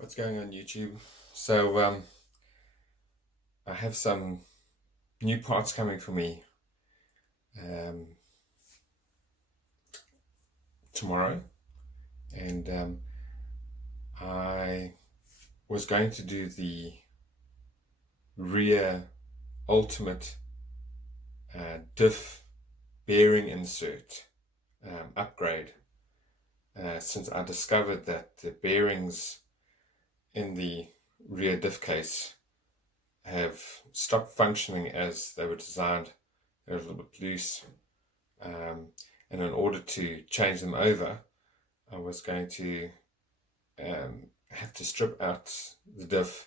What's going on YouTube? So I have some new parts coming for me tomorrow, and I was going to do the rear ultimate diff bearing insert upgrade, since I discovered that the bearings in the rear diff case have stopped functioning as they were designed. They're a little bit loose, and in order to change them over, I was going to have to strip out the diff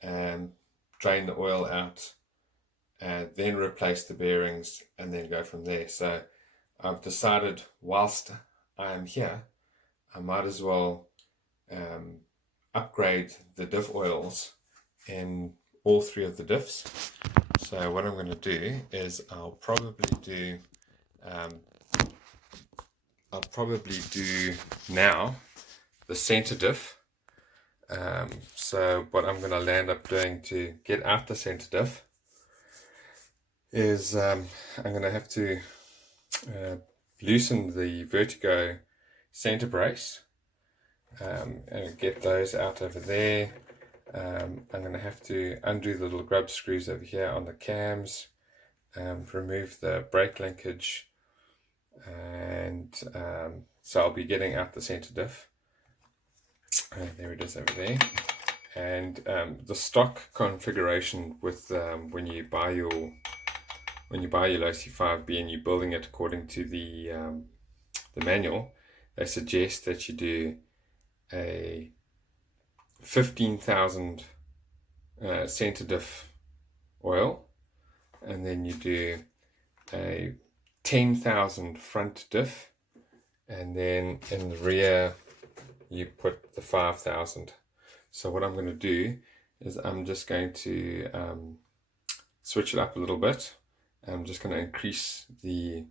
and drain the oil out, and then replace the bearings, and then go from there. So I've decided, whilst I am here, I might as well upgrade the diff oils in all three of the diffs. So what I'm going to do is I'll probably do now the center diff. So what I'm going to land up doing to get out the center diff is I'm going to have to loosen the vertigo center brace and get those out over there. I'm going to have to undo the little grub screws over here on the cams, remove the brake linkage, and so I'll be getting out the center diff. There it is over there. And the stock configuration with when you buy your Losi 5B and you're building it according to the manual, they suggest that you do a 15,000 center diff oil, and then you do a 10,000 front diff, and then in the rear you put the 5,000. So what I'm going to do is I'm just going to switch it up a little bit. I'm just going to increase the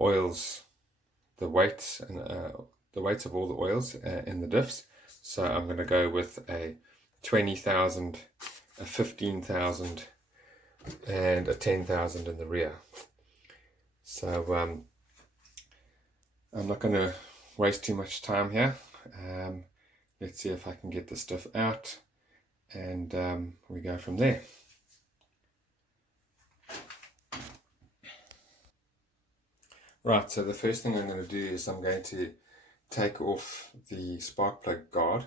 oils, the weights, and the weights of all the oils in the diffs. So I'm going to go with a 20,000, a 15,000, and a 10,000 in the rear. So I'm not going to waste too much time here. Let's see if I can get this stuff out, and we go from there. Right, so the first thing I'm going to do is I'm going to take off the spark plug guard,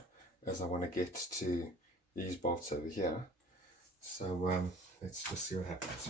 as I want to get to these bolts over here. So let's just see what happens.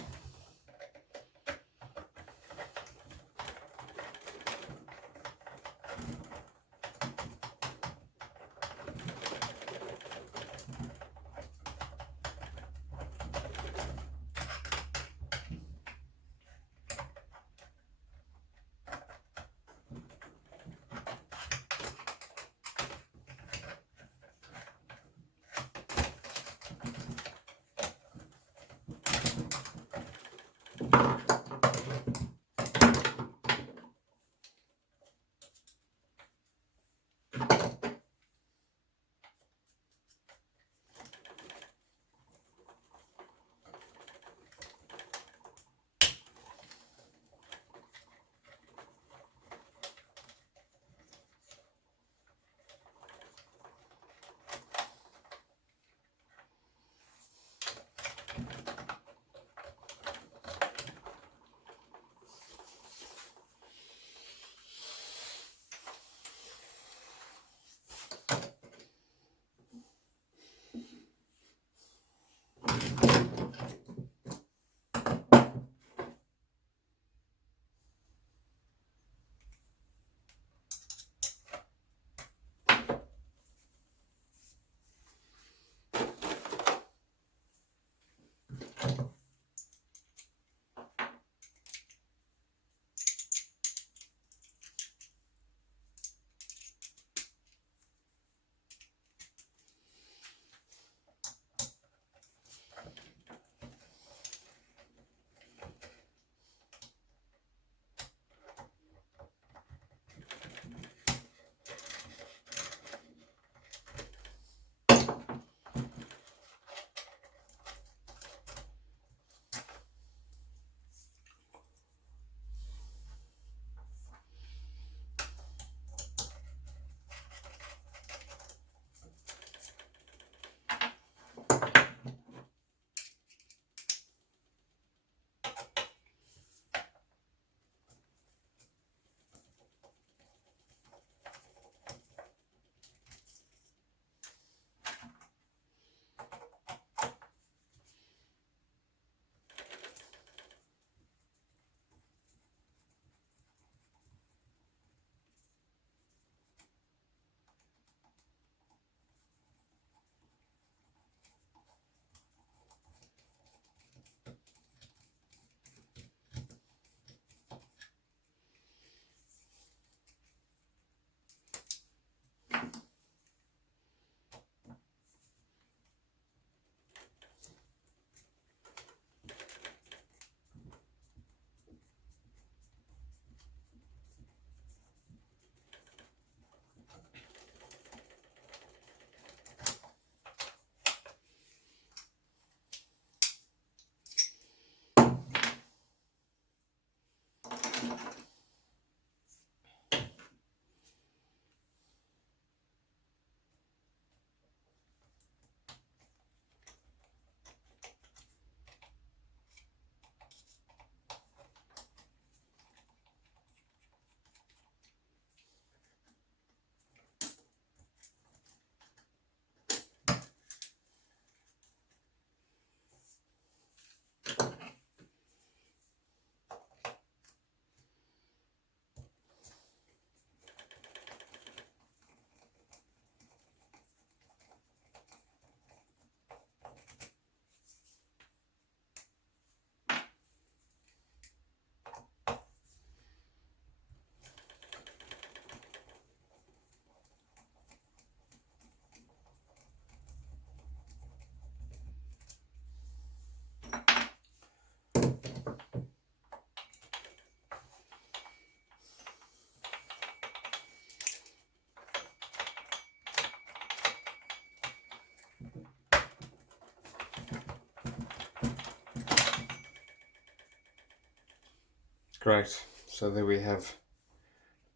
Great. So there we have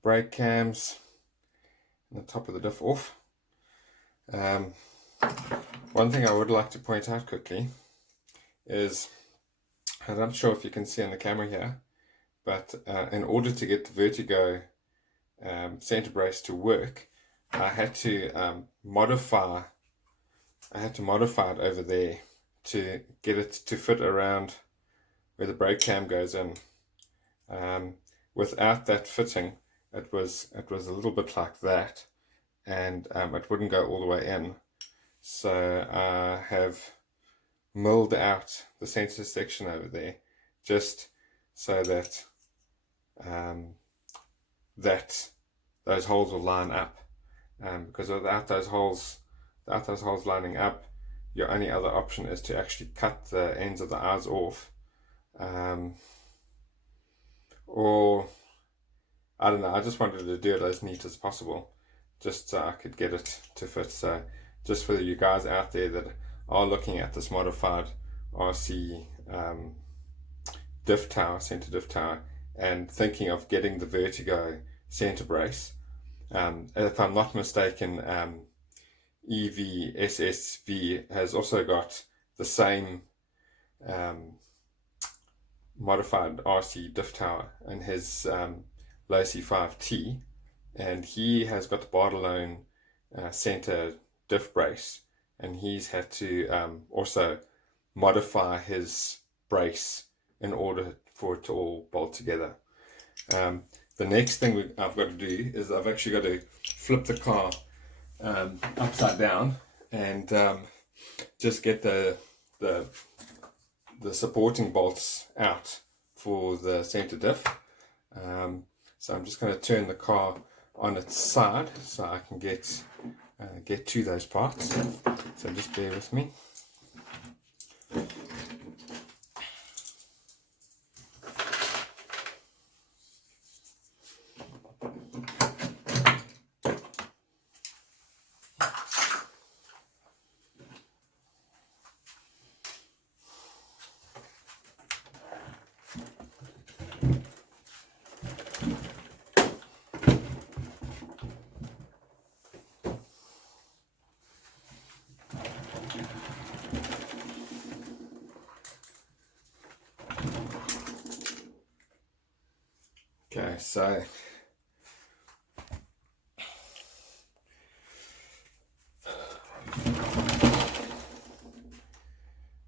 brake cams and the top of the diff off. One thing I would like to point out quickly is, and I'm not sure if you can see on the camera here, but in order to get the vertigo center brace to work, I had to modify it over there to get it to fit around where the brake cam goes in. Without that fitting, it was a little bit like that, and it wouldn't go all the way in. So I have milled out the center section over there, just so that those holes will line up. Because without those holes lining up, your only other option is to actually cut the ends of the eyes off, or I don't know. I just wanted to do it as neat as possible, just so I could get it to fit. So just for you guys out there that are looking at this modified RC diff tower, center diff tower, and thinking of getting the vertigo center brace, if I'm not mistaken, EVSSV has also got the same modified RC diff tower in his Losi 5T, and he has got the Bartolone center diff brace, and he's had to also modify his brace in order for it to all bolt together. The next thing I've got to do is I've actually got to flip the car upside down and just get the supporting bolts out for the center diff. So I'm just going to turn the car on its side so I can get to those parts. So just bear with me. Okay, so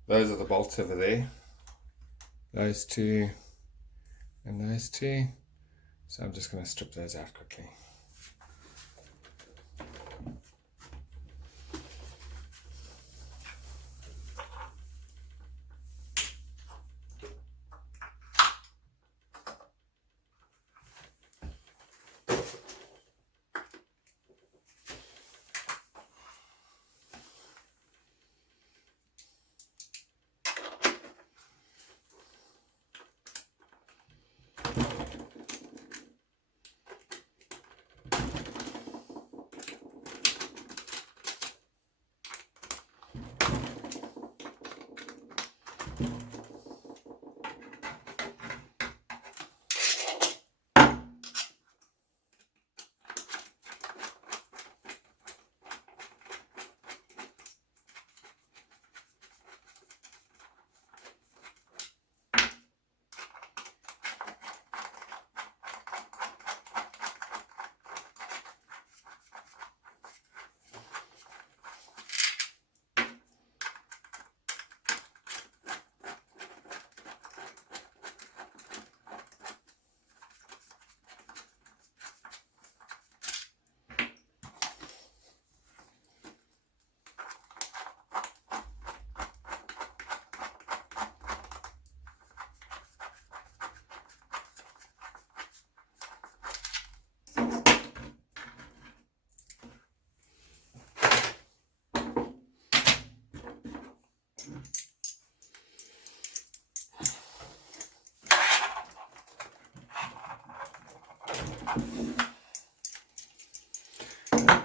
those are the bolts over there, those two and those two. So I'm just going to strip those out quickly.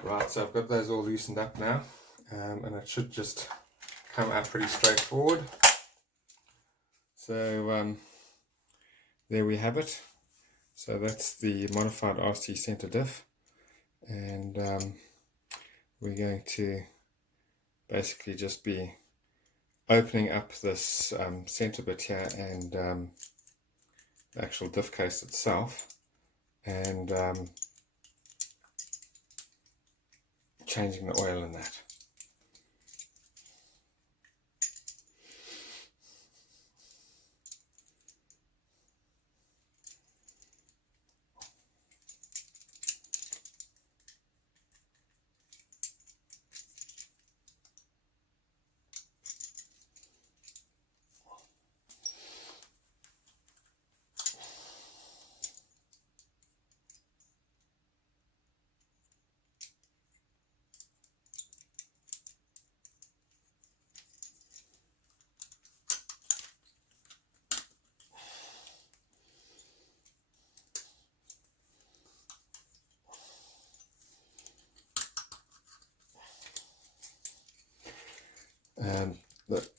Right, so I've got those all loosened up now, and it should just come out pretty straightforward. So there we have it. So that's the modified RC center diff, and we're going to basically just be opening up this center bit here and the actual diff case itself, and changing the oil in that.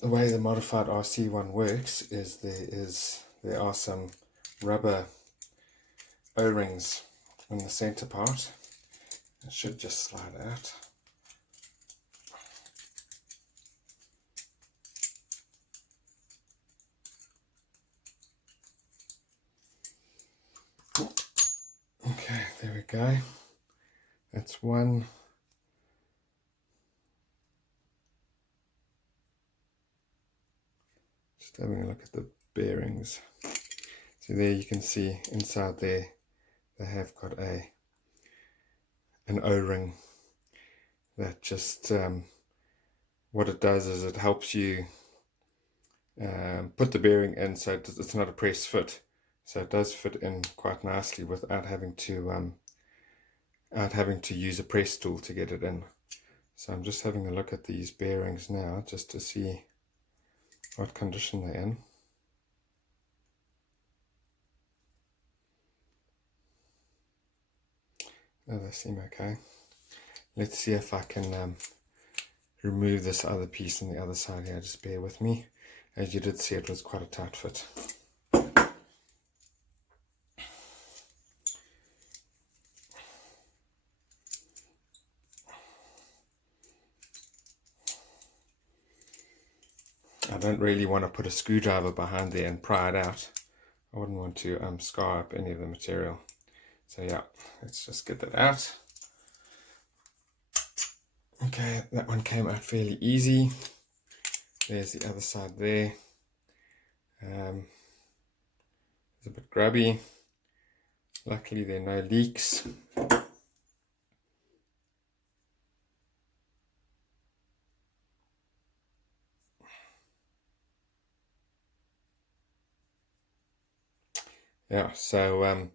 The way the modified RC one works is there are some rubber O-rings in the center part. It should just slide out. Okay, there we go. That's one. Just having a look at the bearings. So there you can see inside there they have got an O-ring that just what it does is it helps you put the bearing in, so it's not a press fit, so it does fit in quite nicely without having to use a press tool to get it in. So I'm just having a look at these bearings now just to see what condition they're in. Oh, they seem okay. Let's see if I can remove this other piece on the other side here. Just bear with me. As you did see, it was quite a tight fit. I don't really want to put a screwdriver behind there and pry it out. I wouldn't want to scar up any of the material. So yeah, let's just get that out. Okay, that one came out fairly easy. There's the other side there. It's a bit grubby. Luckily there are no leaks. Yeah, so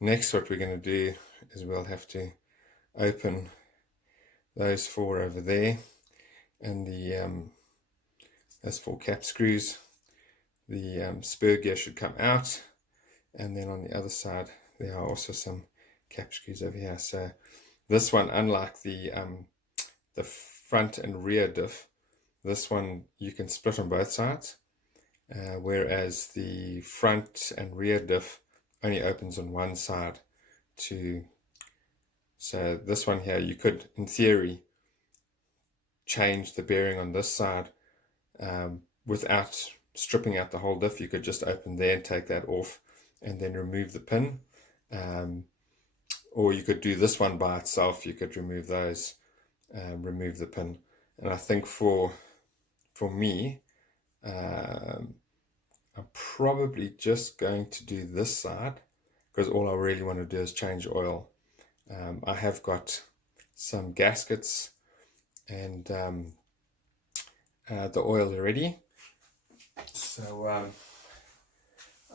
next what we're going to do is we'll have to open those four over there, and the those four cap screws. The spur gear should come out, and then on the other side there are also some cap screws over here. So this one, unlike the front and rear diff, this one you can split on both sides, whereas the front and rear diff only opens on one side. So this one here, you could in theory change the bearing on this side without stripping out the whole diff. You could just open there and take that off and then remove the pin, or you could do this one by itself. You could remove those, remove the pin. And I think for me, I'm probably just going to do this side, because all I really want to do is change oil. I have got some gaskets and the oil already, so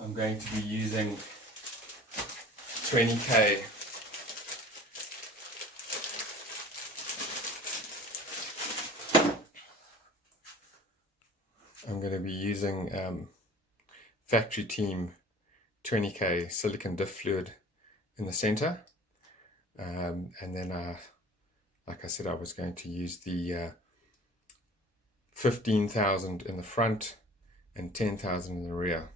I'm going to be using 20k I'm going to be using factory team 20k silicon diff fluid in the center, and then like I said, I was going to use the 15,000 in the front and 10,000 in the rear.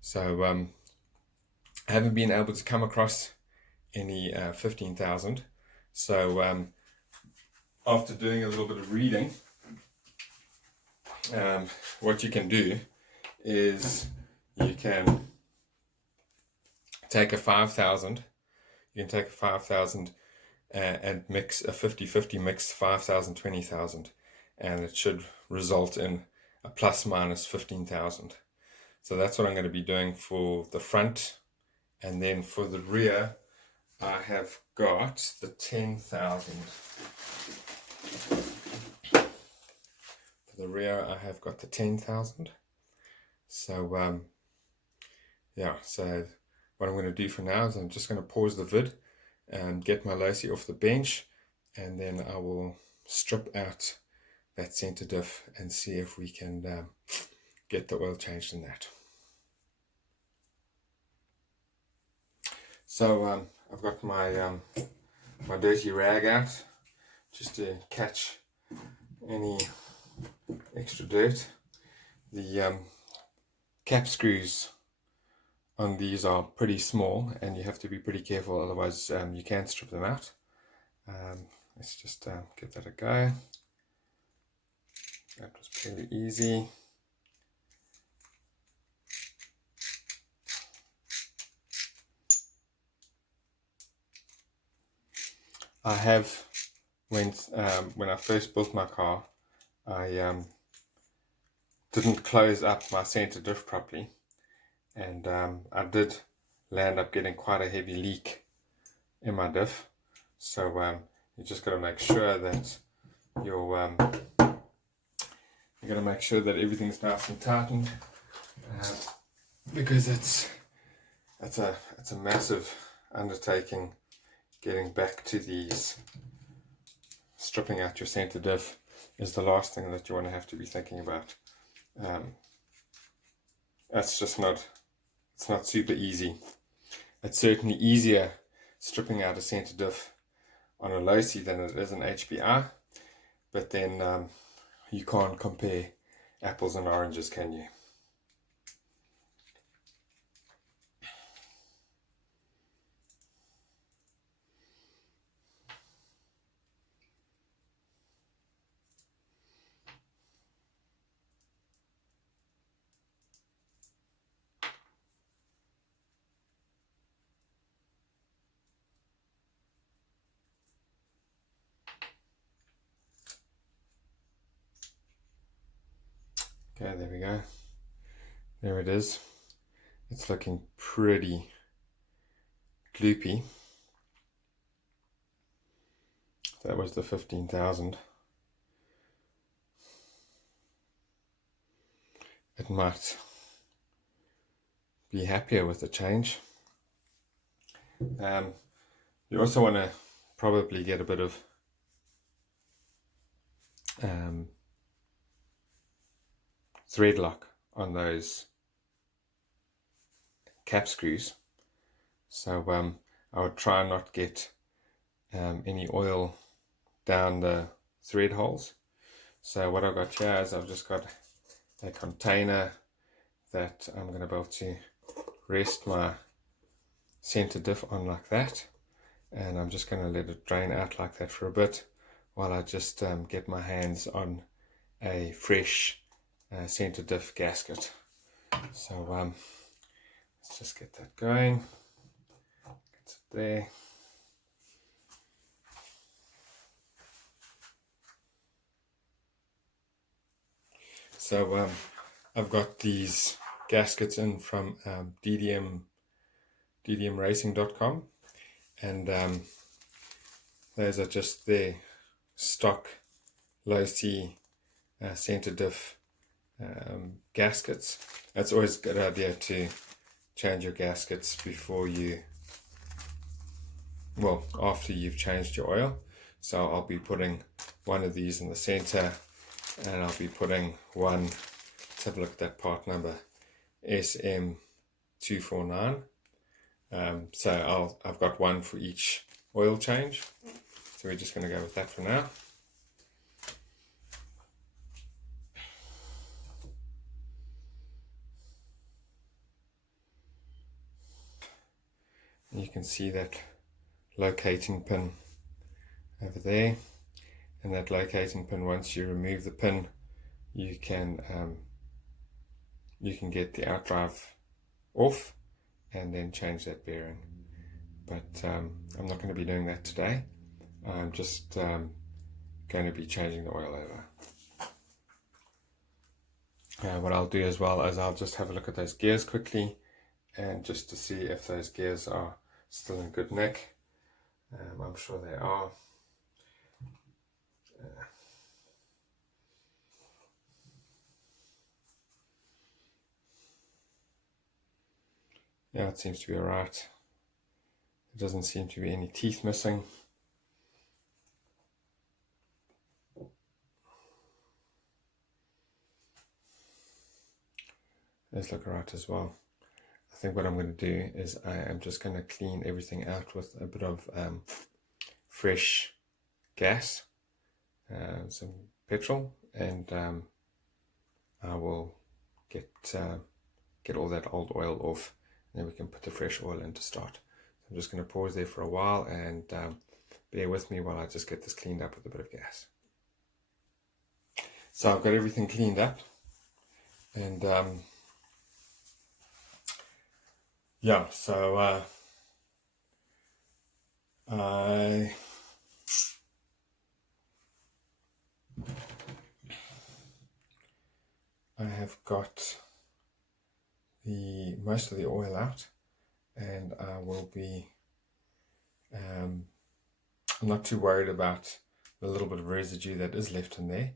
So I haven't been able to come across any 15,000. So after doing a little bit of reading, what you can do is you can take a 5,000. You can take a 5,000 and mix a 50-50 mix 5,000, 20,000, and it should result in a plus minus 15,000. So that's what I'm going to be doing for the front, and then for the rear I have got the 10,000. For the rear I have got the 10,000. So yeah, so what I'm going to do for now is I'm just going to pause the vid and get my Losi off the bench, and then I will strip out that center diff and see if we can get the oil changed in that. So I've got my my dirty rag out just to catch any extra dirt. The cap screws on these are pretty small and you have to be pretty careful, otherwise you can strip them out. Let's just give that a go. That was pretty easy. I have, when I first built my car, I didn't close up my center diff properly, and I did land up getting quite a heavy leak in my diff. So you just got to make sure that you got to make sure that everything's nice and tightened, because it's a massive undertaking getting back to these. Stripping out your center diff is the last thing that you want to have to be thinking about. That's just it's not super easy. It's certainly easier stripping out a center diff on a Losi than it is an HPI, but then you can't compare apples and oranges, can you? Okay, there we go. There it is. It's looking pretty gloopy. That was the 15,000. It might be happier with the change. You also want to probably get a bit of thread lock on those cap screws. So I would try not get any oil down the thread holes. So what I've got here is I've just got a container that I'm going to be able to rest my center diff on like that, and I'm just going to let it drain out like that for a bit while I just get my hands on a fresh center diff gasket. So let's just get that going. Get it there. So I've got these gaskets in from ddmracing.com, and those are just their stock Losi center diff gaskets. It's always a good idea to change your gaskets before after you've changed your oil. So I'll be putting one of these in the center, and I'll be putting one, let's have a look at that part number, SM249. So I've got one for each oil change. So we're just going to go with that for now. And you can see that locating pin over there, and that locating pin, once you remove the pin, you can get the outdrive off and then change that bearing. But I'm not going to be doing that today. I'm just going to be changing the oil over. What I'll do as well is I'll just have a look at those gears quickly, and just to see if those gears are still in good nick. I'm sure they are. Yeah, it seems to be alright. There doesn't seem to be any teeth missing. Those look alright as well. I think what I'm going to do is I am just going to clean everything out with a bit of fresh gas, some petrol, and I will get all that old oil off, and then we can put the fresh oil in to start. So I'm just going to pause there for a while, and bear with me while I just get this cleaned up with a bit of gas. So I've got everything cleaned up, and yeah, so I have got most of the oil out, and I will be I'm not too worried about the little bit of residue that is left in there,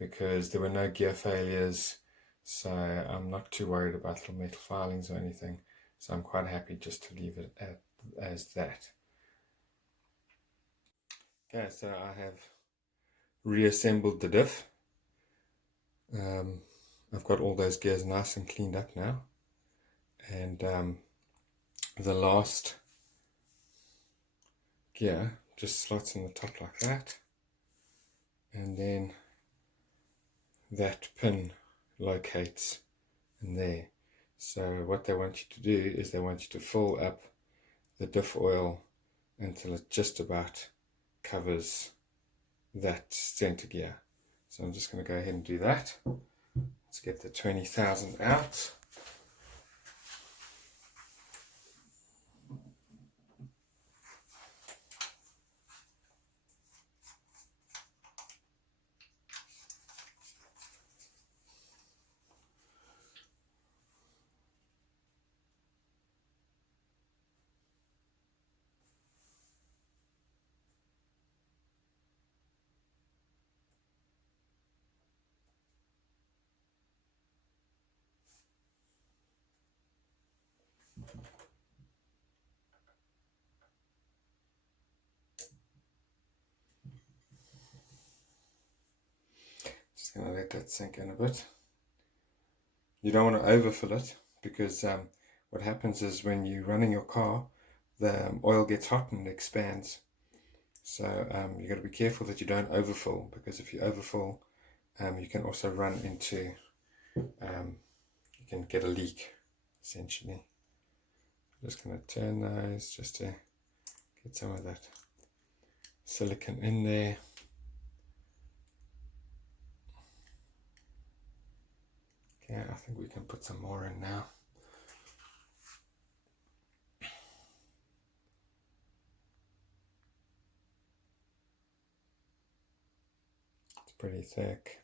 because there were no gear failures, so I'm not too worried about little metal filings or anything. So I'm quite happy just to leave it as that. Okay, so I have reassembled the diff. I've got all those gears nice and cleaned up now, and the last gear just slots in the top like that, and then that pin locates in there. So what they want you to do is they want you to fill up the diff oil until it just about covers that center gear. So I'm just going to go ahead and do that. Let's get the 20,000 out. Just going to let that sink in a bit. You don't want to overfill it, because what happens is when you're running your car, the oil gets hot and expands. So you've got to be careful that you don't overfill, because if you overfill, you can also run into, you can get a leak, essentially. I'm just going to turn those just to get some of that silicone in there. Okay, I think we can put some more in now. It's pretty thick.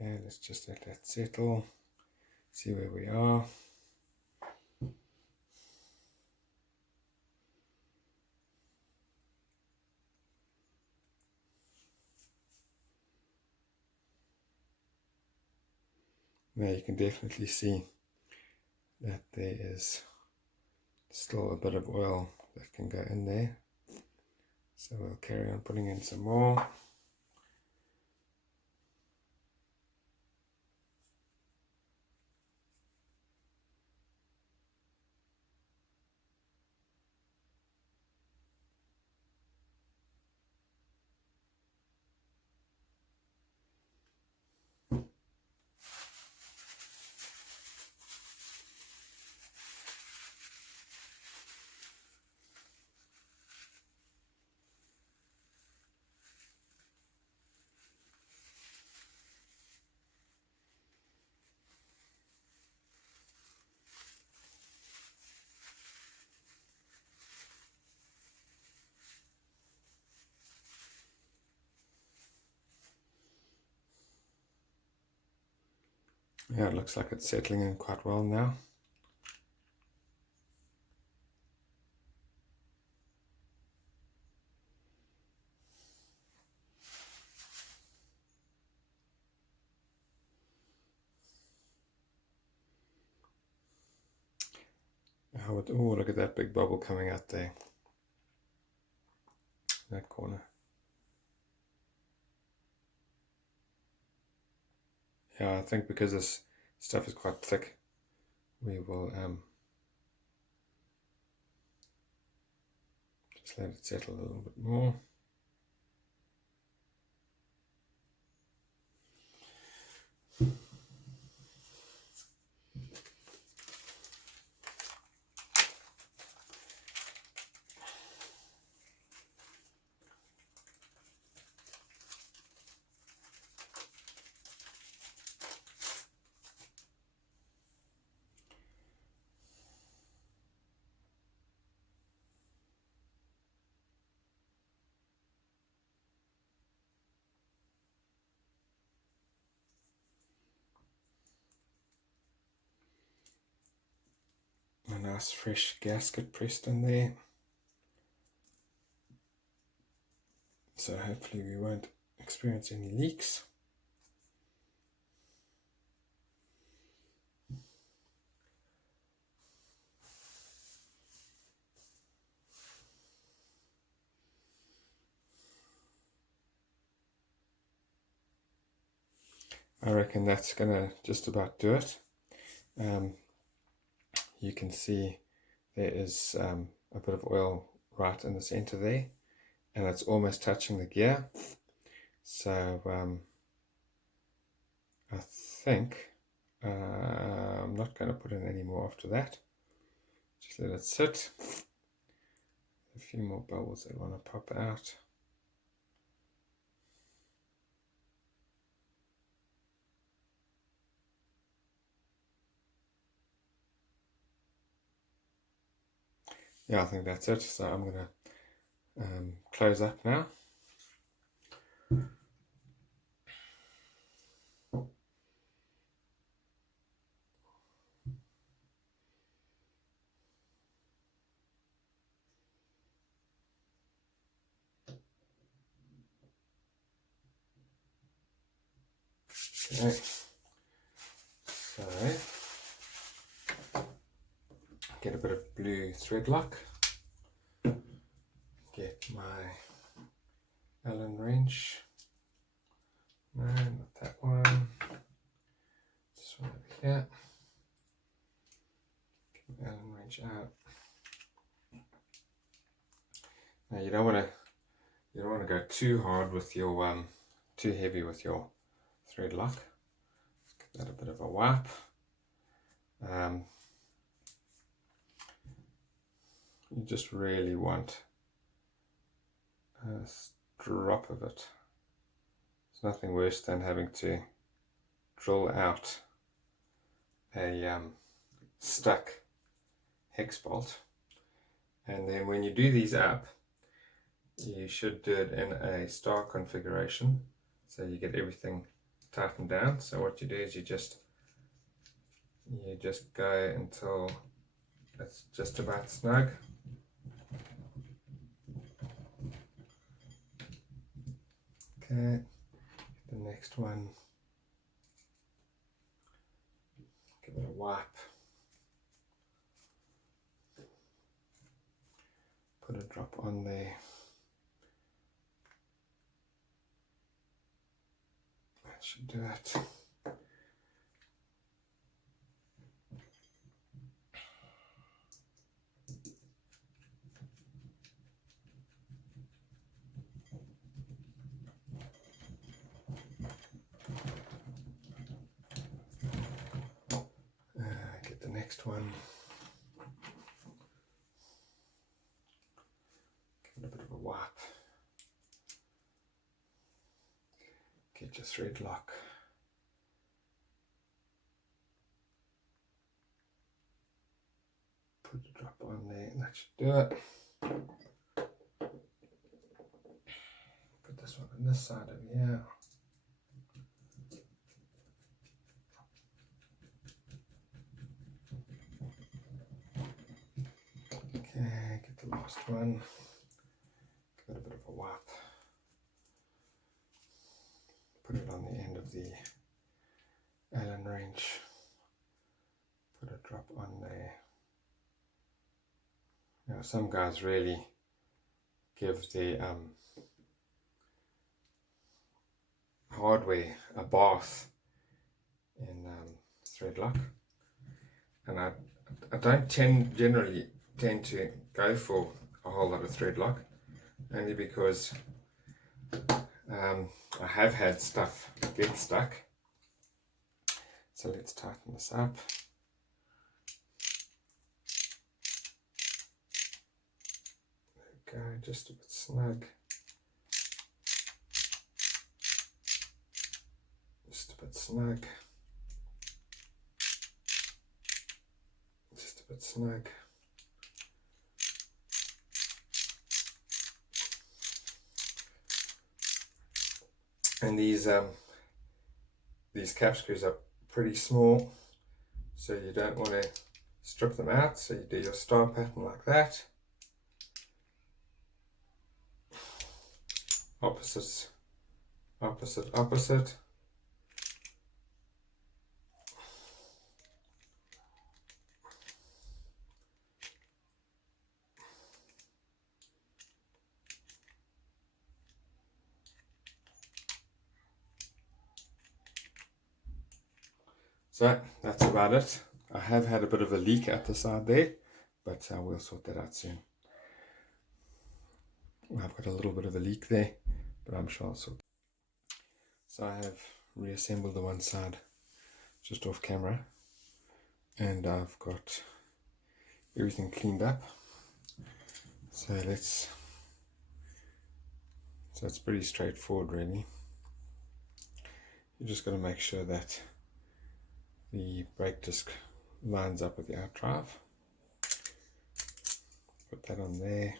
Okay, let's just let that settle, see where we are. Now you can definitely see that there is still a bit of oil that can go in there. So we'll carry on putting in some more. Yeah, it looks like it's settling in quite well now. Oh, look at that big bubble coming out there. That corner. Yeah, I think because this stuff is quite thick, we will just let it settle a little bit more. A nice fresh gasket pressed in there. So hopefully we won't experience any leaks. I reckon that's gonna just about do it. You can see there is a bit of oil right in the center there, and it's almost touching the gear. So I think I'm not going to put in any more after that. Just let it sit. A few more bubbles that want to pop out. Yeah, I think that's it. So I'm going to close up now. Okay, so get a bit of blue thread lock, get my Allen wrench, no, not that one, this one over here, get my Allen wrench out. Now you don't want to go too hard with your too heavy with your thread lock. Let's give that a bit of a wipe. You just really want a drop of it. There's nothing worse than having to drill out a stuck hex bolt. And then when you do these up, you should do it in a star configuration so you get everything tightened down. So what you do is you just go until it's just about snug. Okay, the next one, give it a wipe, put a drop on there. That should do it. Get the next one. Give it a bit of a wipe. Get your thread lock. Put a drop on there, and that should do it. Put this one on this side over here. last one. Give it a bit of a wipe. Put it on the end of the Allen wrench. Put a drop on there. You know, some guys really give the hardware a bath in thread lock, and I don't generally tend to go for a whole lot of thread lock, only because I have had stuff get stuck. So let's tighten this up. There we go, just a bit snug. Just a bit snug. Just a bit snug. And these cap screws are pretty small, so you don't want to strip them out. So you do your star pattern like that. Opposites, opposite, opposite. So that's about it. I have had a bit of a leak at the side there, but we'll sort that out soon. I've got a little bit of a leak there, but I'm sure I'll sort it. So I have reassembled the one side just off camera, and I've got everything cleaned up. So it's pretty straightforward really. You just got to make sure that the brake disc lines up with the outdrive. Put that on there.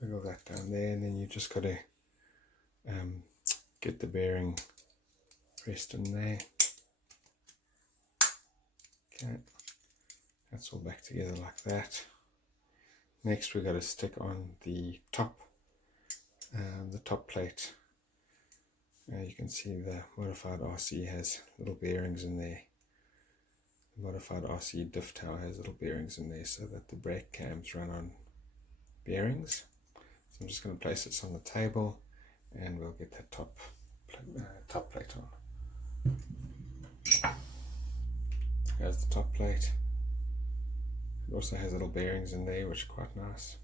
Wiggle that down there, and then you just got to get the bearing pressed in there. Okay, that's all back together like that. Next we've got to stick on the top plate. You can see the modified RC has little bearings in there. The modified RC diff tower has little bearings in there so that the brake cams run on bearings. So I'm just going to place this on the table, and we'll get that top plate on. There's the top plate. It also has little bearings in there, which are quite nice.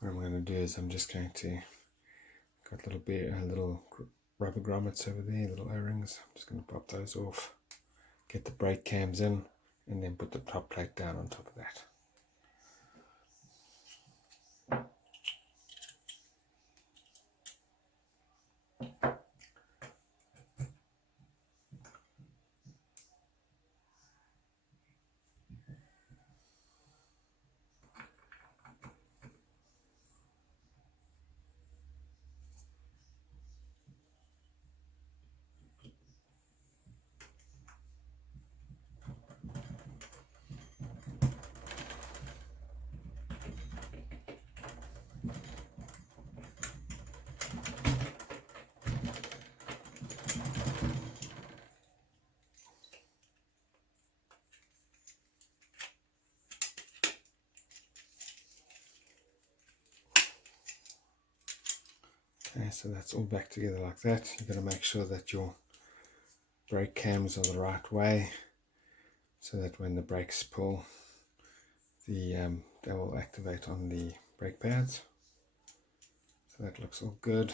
What I'm going to do is I'm just going to, got little rubber grommets over there, little O-rings. I'm just going to pop those off, get the brake cams in, and then put the top plate down on top of that. Okay, so that's all back together like that. You've got to make sure that your brake cams are the right way, so that when the brakes pull, they will activate on the brake pads. So that looks all good.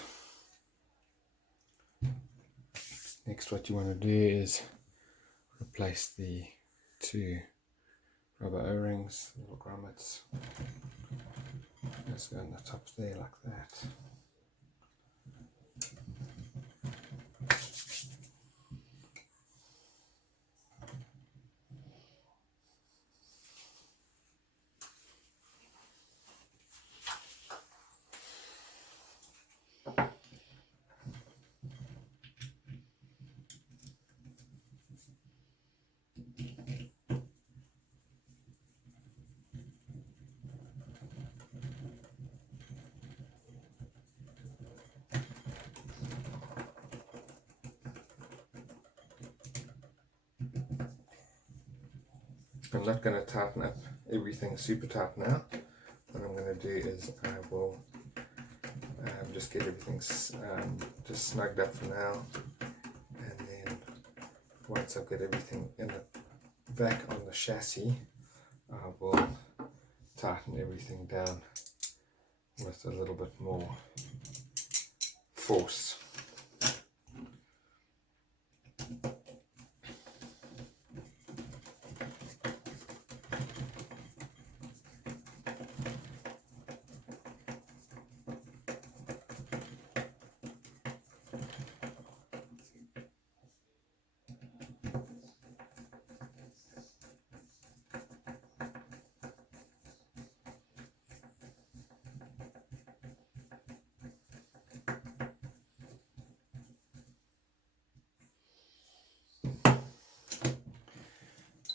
Next, what you want to do is replace the two rubber O-rings, little grommets. Let's go on the top there like that. I'm not going to tighten up everything super tight now. What I'm going to do is I will just get everything just snugged up for now, and then once I've got everything in the back on the chassis, I will tighten everything down with a little bit more force.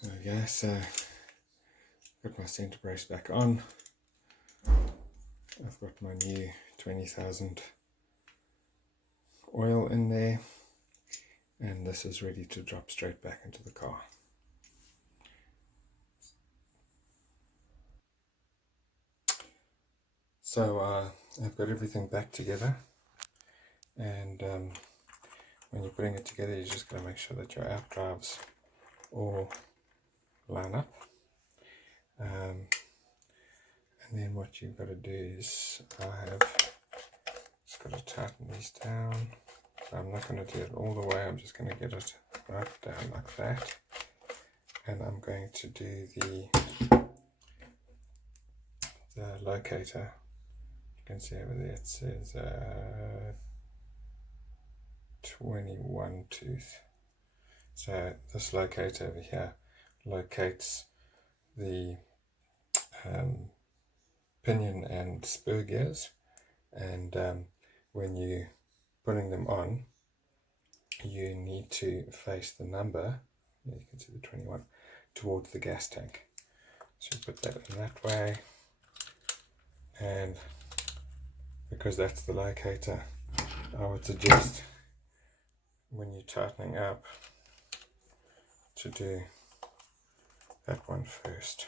There we go, so got my center brace back on. I've got my new 20,000 oil in there, and this is ready to drop straight back into the car. So I've got everything back together, and when you're putting it together, you just got to make sure that your outdrives all line up. And then what you've got to do is I have just got to tighten these down. So I'm not going to do it all the way, I'm just going to get it right down like that. And I'm going to do the locator. You can see over there it says 21 tooth. So this locator over here locates the pinion and spur gears, and when you're putting them on, you need to face the number, you can see the 21, towards the gas tank. So you put that in that way, and because that's the locator, I would suggest when you're tightening up to do that one first.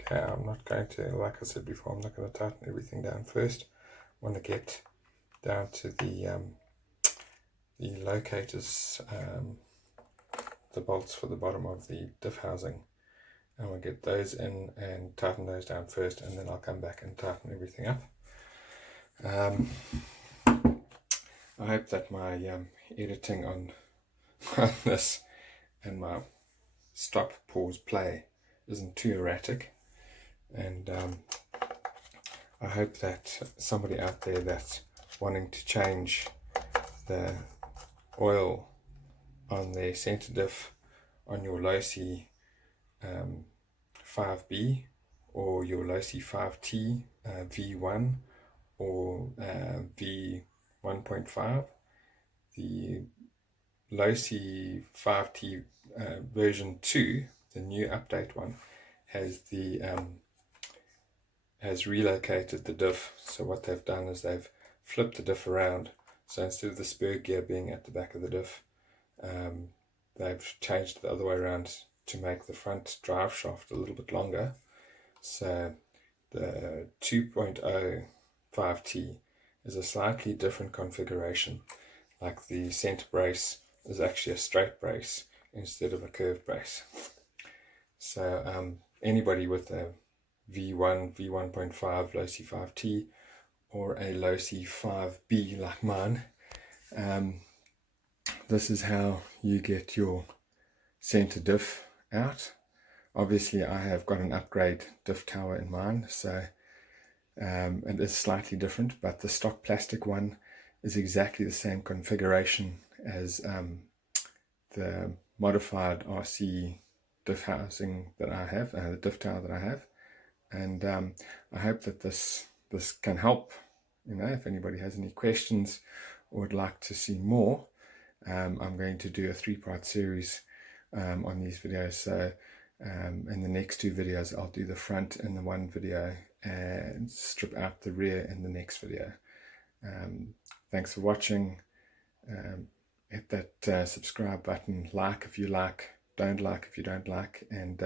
Okay, I'm not going to, like I said before, I'm not going to tighten everything down first. I want to get down to the locators, the bolts for the bottom of the diff housing, and we'll get those in and tighten those down first, and then I'll come back and tighten everything up. I hope that my editing on this and my stop, pause, play isn't too erratic, and I hope that somebody out there that's wanting to change the oil on their center diff on your Losi 5B or your Losi 5T V1 or V1.5, the Losi 5T version 2, the new update one, has the has relocated the diff. So what they've done is they've flipped the diff around So instead of the spur gear being at the back of the diff, they've changed the other way around to make the front drive shaft a little bit longer. So the 2.05T is a slightly different configuration. Like the center brace is actually a straight brace instead of a curved brace. So anybody with a V1, V1.5 Losi 5T or a Losi 5B like mine, this is how you get your center diff out. Obviously I have got an upgrade diff tower in mine, so it is slightly different, but the stock plastic one is exactly the same configuration as the modified RC diff housing that I have, the diff tower that I have. And I hope that this can help. If anybody has any questions or would like to see more, I'm going to do a 3-part series on these videos. So in the next 2 videos I'll do the front in the one video and strip out the rear in the next video. Thanks for watching. Hit that subscribe button, like if you like, don't like if you don't like, and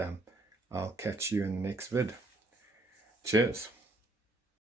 I'll catch you in the next vid. Cheers.